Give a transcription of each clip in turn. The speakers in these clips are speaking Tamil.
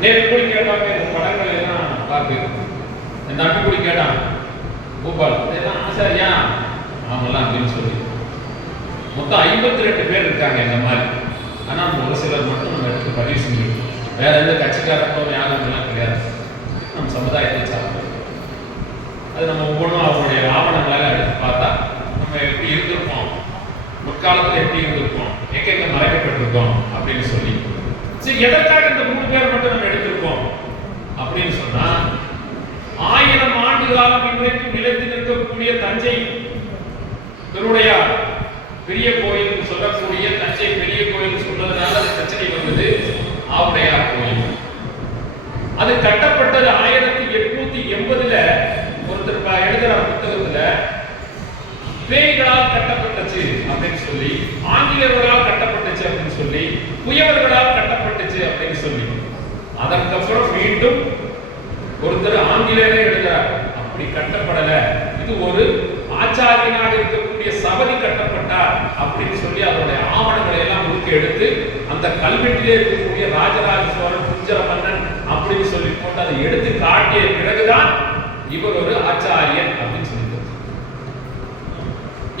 நேற்று கூடி கேட்டாங்க இந்த படங்கள் எல்லாம் பார்த்து இந்த அன்பு கூட கேட்டான் பூபால் இதெல்லாம் ஆசாரியா? ஆமலாம் அப்படின்னு சொல்லி. மொத்தம் ஐம்பத்தி ரெண்டு பேர் இருக்காங்க இந்த மாதிரி. ஆனால் ஒரு சிலர் மட்டும் நம்ம எடுத்து பதிவு செஞ்சுருக்கோம். வேற எந்த கட்சிக்காரங்களும் யாரும் எல்லாம் கிடையாது. நம்ம சமுதாயத்தை சார்ந்தது அது நம்ம ஒவ்வொன்றும் அவங்களுடைய ஆவணங்களாக எடுத்து பார்த்தா நம்ம எப்படி இருந்திருப்போம்? முற்காலத்தில் எப்படி இருந்திருப்போம்? எங்கெங்க மறைக்கப்பட்டிருக்கோம்? அப்படின்னு சொல்லி. சரி எதற்காக இந்த மூணு பேர் மட்டும் நம்ம எடுத்திருக்கோம் அப்படின்னு சொன்னா ஆயிரம் ஆண்டு காலம் இன்றைக்கு நிலைத்து நிற்கக்கூடிய தஞ்சை திருவுடையார் பெரிய கோயில் சொல்லக்கூடிய தஞ்சை பெரிய கோயில் சொல்றதுனால அந்த பிரச்சனை வந்தது ஆவுடையார் கோயில். அது கட்டப்பட்டது ஆயிரத்தி எட்நூத்தி எண்பதுல ஒருத்தர் ப- எழுதுற புத்தகத்துல பேய்களால் கட்டப்பட்டுச்சு அப்படின்னு சொல்லி ஆங்கிலேயர்களால் கட்டப்பட்டுச்சு அப்படின்னு சொல்லி புயவர்களால் கட்டப்பட்டுச்சு அப்படின்னு சொல்லி. அதற்கப்புறம் மீண்டும் ஒருத்தர் ஆங்கிலேயரே எழுதுறார். அப்படி கட்டப்படல. இது ஒரு ஆச்சாரியனாக இருக்கக்கூடிய சபதி கட்டப்பட்டார் அப்படின்னு சொல்லி அதனுடைய ஆவணங்களை எல்லாம் முழுக்க எடுத்து அந்த கல்வெட்டிலே இருக்கக்கூடிய ராஜராஜ சோழன் குஞ்சர மன்னன் அப்படின்னு சொல்லி போட்டு அதை எடுத்து காட்டிய பிறகுதான் இவர் ஒரு ஆச்சாரியன் அப்படின்னு சொல்லி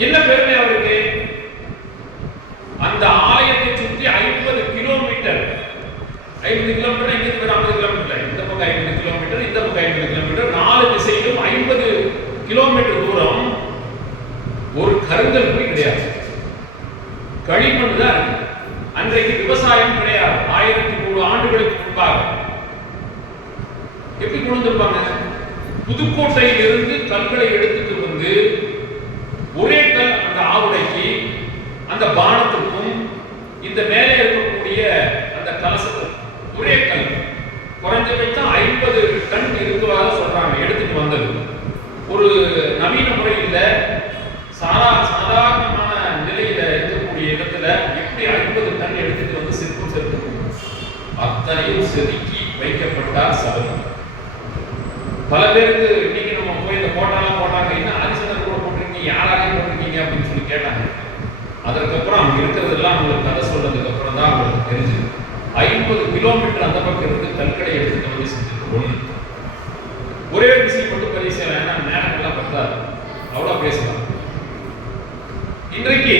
என்ன பெருமை அவருக்கு? அந்த ஆலயத்தை சுற்றி ஐம்பது கிலோமீட்டர் ஐம்பது கிலோமீட்டர் இங்க இருந்து ஐம்பது கிலோமீட்டர் இந்த பக்கம் ஐம்பது கிலோமீட்டர் இந்த பக்கம் ஐம்பது கிலோமீட்டர் நாலு திசையிலும் ஐம்பது கிலோமீட்டர் தூரம் ஒரு கருங்கல் கூட கிடையாது களிமண் தான் இருக்கு அன்றைக்கு விவசாயம் கிடையாது ஆயிரத்தி நூறு ஆண்டுகளுக்கு முன்பாக எப்படி கொண்டு வந்திருப்பாங்க புதுக்கோட்டையிலிருந்து கல்களை எடுத்துட்டு வந்து ஒரே கல் அந்த ஆவுடைக்கு அந்த பானத்துக்கும் இந்த மேலே இருக்கக்கூடிய அந்த கலசத்துக்கும் ஒரே கல். குறைஞ்சபட்சம் ஐம்பது டன் இருக்குவதாக சொல்றாங்க எடுத்துட்டு வந்தது. ஒரு நவீன முறையில் சாரா சாதாரணமான நிலையில இருக்கக்கூடிய இடத்துல எப்படி ஐம்பது டன் எடுத்துட்டு வந்து சிற்பம் செலுத்த அத்தனையும் செதுக்கி வைக்கப்பட்டார் சபதம் பல பேருக்கு இன்னைக்கு நம்ம போய் இந்த போட்டாலாம் போட்டாங்க என்ன ஆதிசனர் கூட போட்டிருக்கீங்க யாராலையும் போட்டிருக்கீங்க? அப்படின்னு சொல்லி கேட்டாங்க. அதற்கப்புறம் அங்க இருக்கிறதெல்லாம் அவங்களுக்கு கதை சொல்றதுக்கு அப்புறம் தான் அவங்களுக்கு தெரிஞ்சது ஐம்பது கிலோமீட்டர் அந்த பக்கம் இருந்து கல்கடை எடுத்துட்டு வந்து செஞ்சது ஒன்று ஒரே ஒரு விஷயம் மட்டும் பதிவு செய்யலாம் ஏன்னா நேரங்கள்லாம் பத்தாது. அவ்வளோ பேசலாம். இன்றைக்கு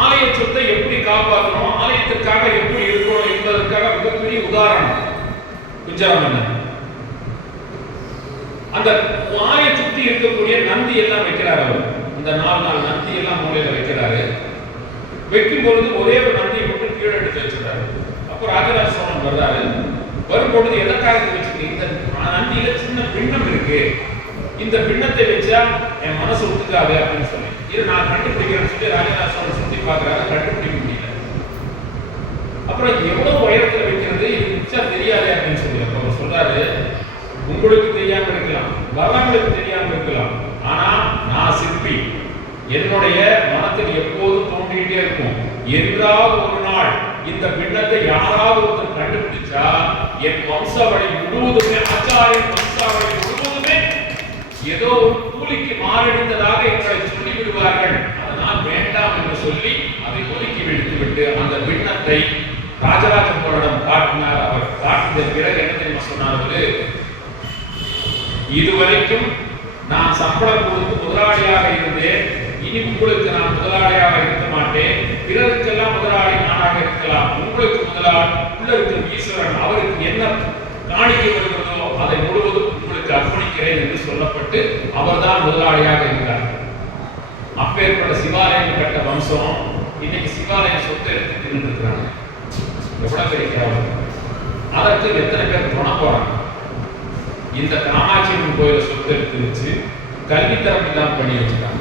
ஆலய சொத்தை எப்படி காப்பாற்றணும் ஆலயத்திற்காக எப்படி இருக்கணும் என்பதற்காக மிகப்பெரிய உதாரணம் குஜராமன்னன் அந்த ஆலய சுத்தி இருக்கக்கூடிய நந்தி எல்லாம் வைக்கிறார் அவர். அந்த நாலு நாள் நந்தி எல்லாம் மூலையில வைக்கிறாரு. வைக்கும் பொழுது ஒரே ஒரு நந்தியை மட்டும் கீழே எடுத்து வச்சிருக்காரு அப்போ ராஜராஜ சோழன் வர்றாரு. வரும்பொழுது எதற்காக இது இந்த நந்தியில சின்ன பின்னம் இருக்கு. இந்த பின்னத்தை வச்சா என் மனசு ஒத்துக்காது அப்படின்னு சொல்லி. இது நான் கண்டுபிடிக்கிறேன்னு சொல்லி ராஜராஜ சோழன் சுத்தி பார்க்கறாரு. கண்டுபிடிக்க முடியல. அப்புறம் எவ்வளவு உயரத்துல வைக்கிறது? இது மிச்சா தெரியாது அப்படின்னு சொல்லி அப்ப அவர் சொல்றாரு. உங்களுக்கு தெரியாம இருக்கலாம். வர்றவங்களுக்கு தெரியாம இருக்கலாம். ஆனா நான் சிற்பி என்னுடைய மனத்தில் எப்போதும் தோன்றிக்கிட்டே இருக்கும். என்றாவது ஒரு நாள் இந்த பின்னத்தை யாராவது ஒருத்தர் கண்டுபிடிச்சா என் வம்சாவளி முழுவதுமே ஆச்சாரியன் வம்சாவளி முழுவதுமே ஏதோ ஒரு கூலிக்கு மாரடித்ததாக எங்களை சொல்லி விடுவார்கள் அதனால் வேண்டாம் என்று சொல்லி அதை ஒதுக்கி விடுத்துவிட்டு அந்த பின்னத்தை ராஜராஜ சோழனிடம் காட்டினார் அவர். காட்டிய பிறகு என்ன தெரியுமா சொன்னார் இதுவரைக்கும் நான் சம்பளம் கொடுத்து முதலாளியாக இருந்தேன். இனி உங்களுக்கு நான் முதலாளியாக இருக்க மாட்டேன். பிறருக்கெல்லாம் முதலாளி நானாக இருக்கலாம். உங்களுக்கு முதலாளி உள்ள இருக்கும் ஈஸ்வரன் அவருக்கு என்ன காணிக்கை வருகிறதோ அதை முழுவதும் உங்களுக்கு அர்ப்பணிக்கிறேன் என்று சொல்லப்பட்டு அவர்தான் முதலாளியாக இருக்கிறார் அப்பேற்பட்ட சிவாலயம் கட்ட வம்சம் இன்னைக்கு சிவாலயம் சொத்தை எடுத்து தின்னு இருக்கிறாங்க எவ்வளவு பெரிய அதற்கு எத்தனை பேர் பணம் போறாங்க? இந்த காமாட்சி அம்மன் கோயில சொத்து எடுத்து வச்சு கல்வித்தரம் இல்லாமல் பண்ணி வச்சுட்டாங்க.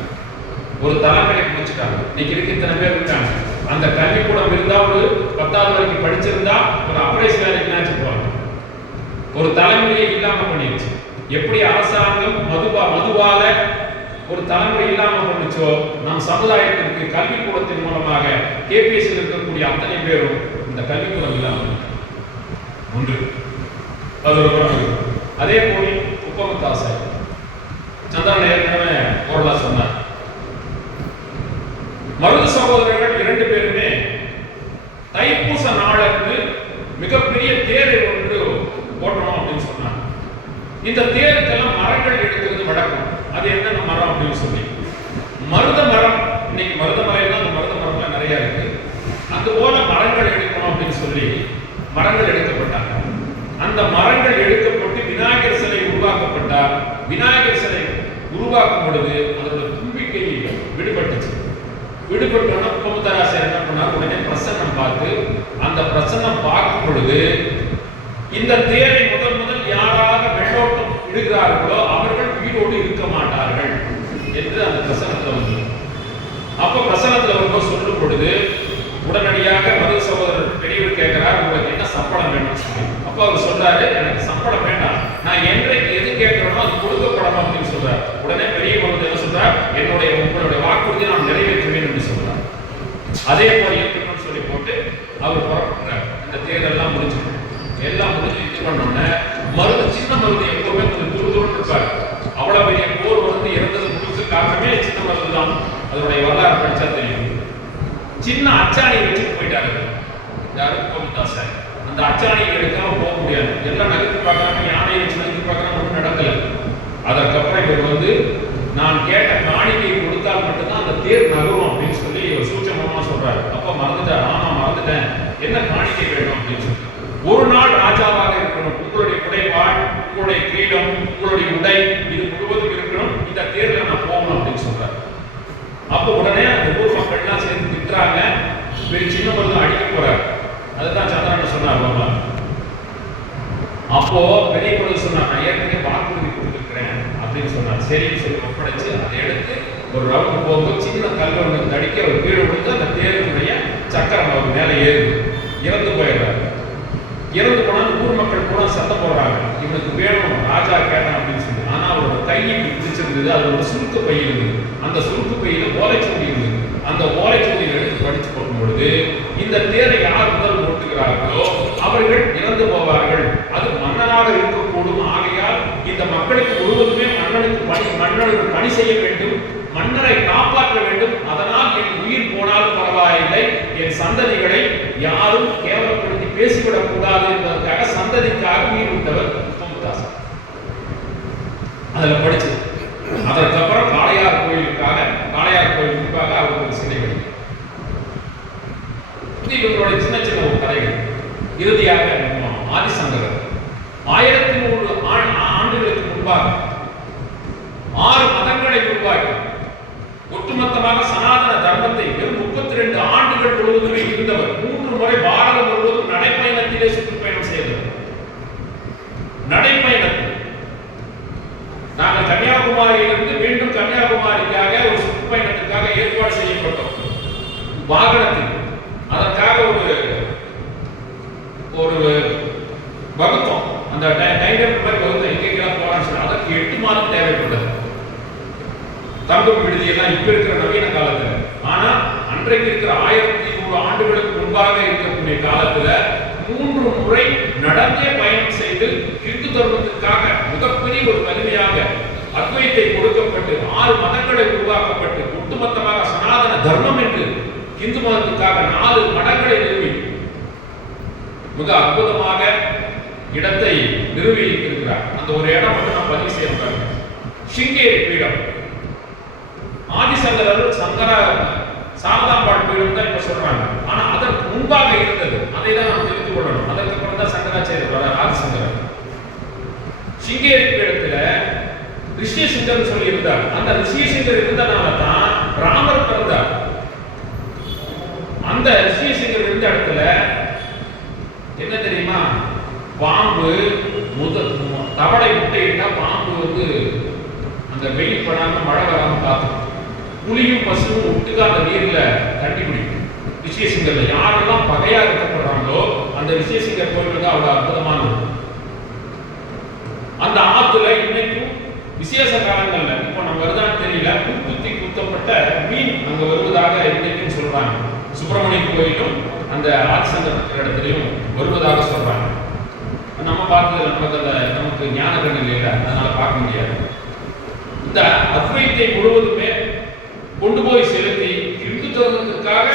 ஒரு தலைமுறை முடிச்சுட்டாங்க. இன்னைக்கு இருக்கு இத்தனை பேர் இருக்காங்க. அந்த கல்விக்கூடம் இருந்தா ஒரு பத்தாவது வரைக்கும் படிச்சிருந்தா ஒரு அப்ரேஷன் வேலைக்கு போவாங்க ஒரு தலைமுறையை இல்லாம பண்ணிடுச்சு. எப்படி அரசாங்கம் மதுபா மதுவால ஒரு தலைமுறை இல்லாம பண்ணுச்சோ நம் சமுதாயத்திற்கு கல்விக்கூடத்தின் மூலமாக கேபிஎஸ் இருக்கக்கூடிய அத்தனை பேரும் இந்த கல்விக்கூடம் இல்லாமல் ஒன்று. அது ஒரு அதே போல் உப்பமுத்தாசை சந்திரன் ஏற்கனவே பொருளா சொன்னார். மருது சகோதரர்கள் இரண்டு பேருமே தைப்பூச நாளுக்கு மிகப்பெரிய தேரை ஒன்று இந்த தேருக்கெல்லாம் மரங்கள் எடுக்கிறது வழக்கம். அது என்னென்ன மரம் அப்படின்னு சொல்லி. மருத மரம். இன்னைக்கு மருத மலையில அந்த மருத மரம்லாம் நிறைய இருக்கு. அது போல மரங்கள் எடுக்கணும் அப்படின்னு சொல்லி மரங்கள் எடுக்கப்பட்டாங்க. அந்த மரங்கள் கொண்டார். விநாயகர் சிலை உருவாக்கும் பொழுது அதோட தும்பிக்கை விடுபட்டுச்சு. விடுபட்டோன்னா குமுதராசர் என்ன பண்ணார்? உடனே பிரசன்னம் பார்த்து அந்த பிரசன்னம் பார்க்கும் பொழுது இந்த தேரை முதல் முதல் யாராக வெள்ளோட்டம் விடுகிறார்களோ அவர்கள் உயிரோடு இருக்க மாட்டார்கள் என்று அந்த பிரசனத்தில் வந்து அப்ப பிரசனத்தில் வரும்போது சொல்லும் பொழுது உடனடியாக மது சகோதரர் பெரியவர் கேட்கிறார் உங்களுக்கு என்ன சம்பளம் வேணும் அப்போ அவர் சொல்றாரு எனக்கு சம்பளம் வேண்டாம். நான் என்றைக்கு கேட்கிறோமோ அது கொடுக்கப்படணும் அப்படின்னு சொல்றார். உடனே பெரிய குழந்தை என்ன சொல்றார்? என்னுடைய உங்களுடைய வாக்குறுதியை நான் நிறைவேற்றுவேன் என்று சொல்றார். அதே போல இருக்கணும்னு சொல்லி போட்டு அவர் புறப்படுறார் இந்த தேர்தல்லாம் முடிஞ்சிடும் எல்லாம் முடிஞ்சு இது பண்ணோடனே மருந்து சின்ன மருந்து எப்பவுமே கொஞ்சம் துரு துருன்னு இருப்பார். அவ்வளவு பெரிய போர் வந்து இறந்தது முழுக்க காரணமே சின்ன மருந்து தான். அதனுடைய வரலாறு படிச்சா தெரியும். சின்ன அச்சாணி வச்சுட்டு போயிட்டாரு யாரும் கோவிந்தா சார் அந்த அச்சாணியை எடுக்காம போக முடியாது. எல்லாம் நகர்த்து பார்க்கறாங்க யானையை வச்சு நகர்த்து பார்க்கறாங்க ஒன்றும் நடக்கல அதற்கப்புறம் இவர் வந்து நான் கேட்ட காணிக்கை கொடுத்தால் மட்டும்தான் அந்த தேர் நகரும் அப்படின்னு சொல்லி ஒரு சூட்சமமா சொல்றாரு அப்ப மறந்துட்டார் ஆமா மறந்துட்டேன். என்ன காணிக்கை வேணும் அப்படின்னு சொல்லிட்டு ஒரு நாள் ராஜாவாக இருக்கணும். உங்களுடைய உடைவாள் உங்களுடைய கிரீடம் உங்களுடைய உடை இது முழுவதும் இருக்கணும். இந்த தேர்ல நான் போகணும் அப்படின்னு சொல்றாரு. அப்ப உடனே அந்த ஊர் மக்கள்லாம் சேர்ந்து திட்டுறாங்க. பெரிய சின்ன மருந்து அடிக்க போறாரு. அதுதான் சந்திரன் சொன்னார் பாபா அப்போ பெரிய பொருள் சொன்னார் நான் ஏற்கனவே வாக்குறுதி கொடுத்துருக்கிறேன் அப்படின்னு சொன்னார். சரின்னு சொல்லி ஒப்படைச்சு அதை எடுத்து ஒரு ரவுண்ட் போகும்போது சின்ன கல் ஒன்று தடிக்க ஒரு கீழே கொடுத்து அந்த தேர்வுடைய சக்கரம் அவர் மேலே ஏறுது இறந்து போயிடுறாரு. இறந்து போனால் ஊர் மக்கள் கூட சத்தம் போடுறாங்க. இவனுக்கு வேணும் ராஜா கேட்டான் அப்படின்னு சொல்லி. ஆனால் அவரோட கையை பிடிச்சிருந்தது அது ஒரு சுருக்கு பை இருந்தது. அந்த சுருக்கு பையில ஓலைச்சுவடி இருந்தது. அந்த ஓலைச்சுவடியை எடுத்து படிச்சு பார்க்கும் பொழுது இந்த தேரை யார் முதல் ஓட்டுகிறார்களோ அவர்கள் இறந்து போவார்கள். அது மன்னனாக இருக்கக்கூடும். ஆகையால் இந்த மக்களுக்கு முழுவதுமே மன்னனுக்கு பணி மன்னனுக்கு பணி செய்ய வேண்டும். மன்னரை காப்பாற்ற வேண்டும். அதனால் என் உயிர் போனாலும் பரவாயில்லை. என் சந்ததிகளை யாரும் கேவலப்படுத்தி பேசிவிடக் கூடாது என்பதற்காக சந்ததிக்காக உயிர் விட்டவர் முகமதாசன் அதுல படிச்சு அதற்கப்புறம் காளையார் கோயிலுக்காக காளையார் கோயிலுக்காக முன்பாக அவருக்கு ஒரு சிலை வைக்கும் இவங்களுடைய சின்ன சின்ன ஒரு கதைகள். இறுதியாக ஆதிசங்கரர். ஆயிரத்தி நூறு ஆண்டுகளுக்கு முன்பாக ஆறு ஒட்டுமொத்தமாக சனாதன தர்மத்தை வெறும் முப்பத்தி ரெண்டு ஆண்டுகள் முழுவதுமே இருந்தவர் மூன்று முறை பாரதம் முழுவதும் நடைப்பயணத்திலே தங்கும் விடுதி எல்லாம் இப்ப இருக்கிற நவீன காலத்துல. ஆனா அன்றைக்கு இருக்கிற ஆயிரத்தி நூறு ஆண்டுகளுக்கு முன்பாக இருக்கக்கூடிய காலத்துல மூன்று முறை நடந்தே பயணம் செய்து இந்து தர்மத்திற்காக மிகப்பெரிய ஒரு வலிமையாக அத்வைத்தை கொடுக்கப்பட்டு ஆறு மதங்களை உருவாக்கப்பட்டு ஒட்டுமொத்தமாக சனாதன தர்மம் என்று இந்து மதத்துக்காக நாலு மடங்களை நிறுவி மிக அற்புதமாக இடத்தை நிறுவி இருக்கிறார் அந்த ஒரு இடம் மட்டும் நான் பதிவு செய்ய சிங்கேரி பீடம். ஆதிசங்கரர் சங்கர சாரதாம்பாள் பீடம் தான் இப்ப சொல்றாங்க. ஆனா அதற்கு முன்பாக இருந்தது. அதை தான் நாம் தெரிந்து கொள்ளணும். அதற்கு அப்புறம் தான் சங்கராச்சாரியர் வர ஆதிசங்கரர். சிங்கேரி பீடத்துல ரிஷியசிங்கர் சொல்லி இருந்தார் அந்த ரிஷியசிங்கர் இருந்தனால தான் ராமர் பிறந்தார். அந்த ரிஷியசிங்கர் இருந்த இடத்துல என்ன தெரியுமா? பாம்பு முத தவளை முட்டையிட்டா பாம்பு வந்து அந்த வெயில் படாம மழை வராம காத்துக்கும் புலியும் பசுவும் ஒட்டுதான் அந்த நீர்ல தட்டி குடிக்கும். விசேஷங்கள்ல யாரெல்லாம் பகையா இருக்கப்படுறாங்களோ அந்த விசேஷங்கள் கோயில் தான் அவ்வளவு அற்புதமானது அந்த ஆத்துல இன்னைக்கும் விசேஷ காலங்கள்ல இப்போ நம்ம வருதான்னு தெரியல குத்தி குத்தப்பட்ட மீன் அங்க வருவதாக இன்னைக்கும் சொல்றாங்க. சுப்பிரமணிய கோயிலும் அந்த ஆதிசங்கர் இடத்துலையும் இடத்துலயும் வருவதாக சொல்றாங்க. நம்ம பார்த்தது நமக்கு அந்த நமக்கு ஞான கண்ணில் இல்லை அதனால பார்க்க முடியாது. இந்த அத்வைத்தை முழுவதுமே கொண்டு போய் செலுத்தி இந்து தர்மத்துக்காக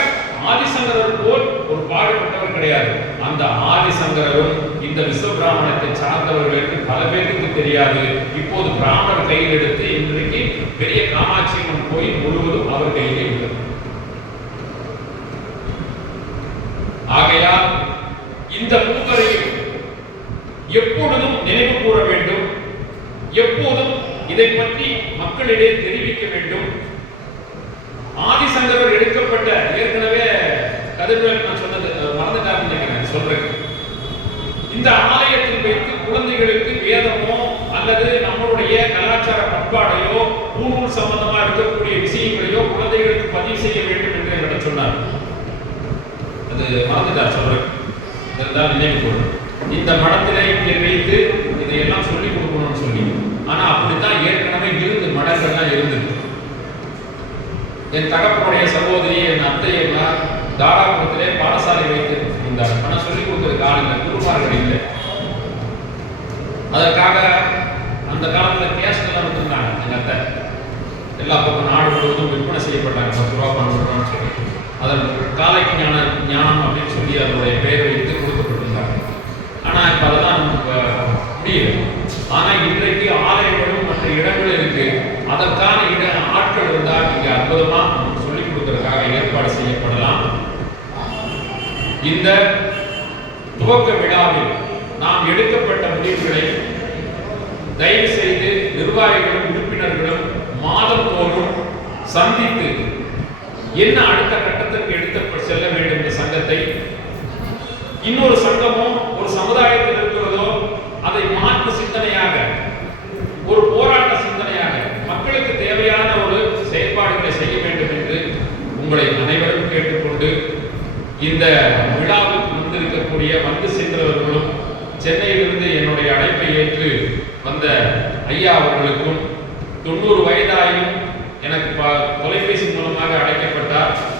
ஆதிசங்கரர் போல் ஒரு பாடுபட்டவர் கிடையாது. அந்த ஆதிசங்கரரும் இந்த விஸ்வ பிராமணத்தை சார்ந்தவர்களுக்கு பல பேருக்கு தெரியாது. இப்போது பிராமணர் கையில் எடுத்து இன்றைக்கு பெரிய காமாட்சி அம்மன் கோயில் முழுவதும் அவர் கையிலே உள்ளது. ஆகையால் இந்த மூவரையும் எப்பொழுதும் நினைவு கூற வேண்டும். எப்போதும் இதை பற்றி மக்களிடையே தெரிவிக்க வேண்டும். ஆதிசங்கரர் எடுக்கப்பட்ட ஏற்கனவே கதிர்வேல் நான் சொன்னது மறந்துட்டாருன்னு நினைக்கிறேன் சொல்றேன். இந்த ஆலயத்தில் வைத்து குழந்தைகளுக்கு வேதமோ அல்லது நம்மளுடைய கலாச்சார பண்பாடையோ ஊனூர் சம்பந்தமா இருக்கக்கூடிய விஷயங்களையோ குழந்தைகளுக்கு பதிவு செய்ய வேண்டும் என்று என்னிடம் சொன்னார். அது மறந்துட்டார் சொல்றேன். இருந்தால் நினைவு கொள்ளும். இந்த மடத்திலே இங்கே வைத்து இதையெல்லாம் சொல்லிக் கொடுக்கணும்னு சொல்லி ஆனா அப்படித்தான் ஏற்கனவே இருந்து மடங்கள்லாம் இருந்தது என் தகப்பனுடைய சகோதரி என் அத்தையெல்லாம் தாராபுரத்திலே பாடசாலை வைத்து இருந்தார். ஆனா சொல்லிக் கொடுத்ததுக்கு ஆள் இல்லை குருமார்கள் இல்லை. அதற்காக அந்த காலத்துல கேஸ்ட் எல்லாம் வந்திருந்தாங்க எங்க அத்தை. எல்லா பக்கம் நாடு முழுவதும் விற்பனை செய்யப்பட்டாங்க பத்து ரூபா பன்னெண்டு ரூபான்னு சொல்லி. அதன் காலைக்கு ஞான ஞானம் அப்படின்னு சொல்லி அதனுடைய பெயரை வைத்து கொடுக்கப்பட்டிருந்தாங்க. ஆனா இப்ப அதெல்லாம் நமக்கு முடியல. ஆனா இன்றைக்கு ஆலயங்களும் மற்ற இடங்களில் அதற்கான இட ஆட்கள் இருந்தால் நீங்கள் அற்புதமாக சொல்லிக் கொடுக்கறதுக்காக ஏற்பாடு செய்யப்படலாம். இந்த துவக்க விழாவில் நாம் எடுக்கப்பட்ட முடிவுகளை தயவு செய்து நிர்வாகிகளும் உறுப்பினர்களும் மாதம் தோறும் சந்தித்து என்ன அடுத்த கட்டத்திற்கு எடுத்து செல்ல வேண்டும் இந்த சங்கத்தை இன்னொரு சங்கமோ ஒரு சமுதாயத்தில் இருக்கிறதோ அதை மாற்று சிந்தனையாக ஒரு போராட்டம் உங்களை அனைவரும் கேட்டுக்கொண்டு இந்த விழாவுக்கு வந்திருக்கக்கூடிய வந்து சென்றவர்களும் சென்னையிலிருந்து என்னுடைய அழைப்பை ஏற்று வந்த ஐயா அவர்களுக்கும் தொண்ணூறு வயதாயும் எனக்கு தொலைபேசி மூலமாக அழைக்கப்பட்டார்.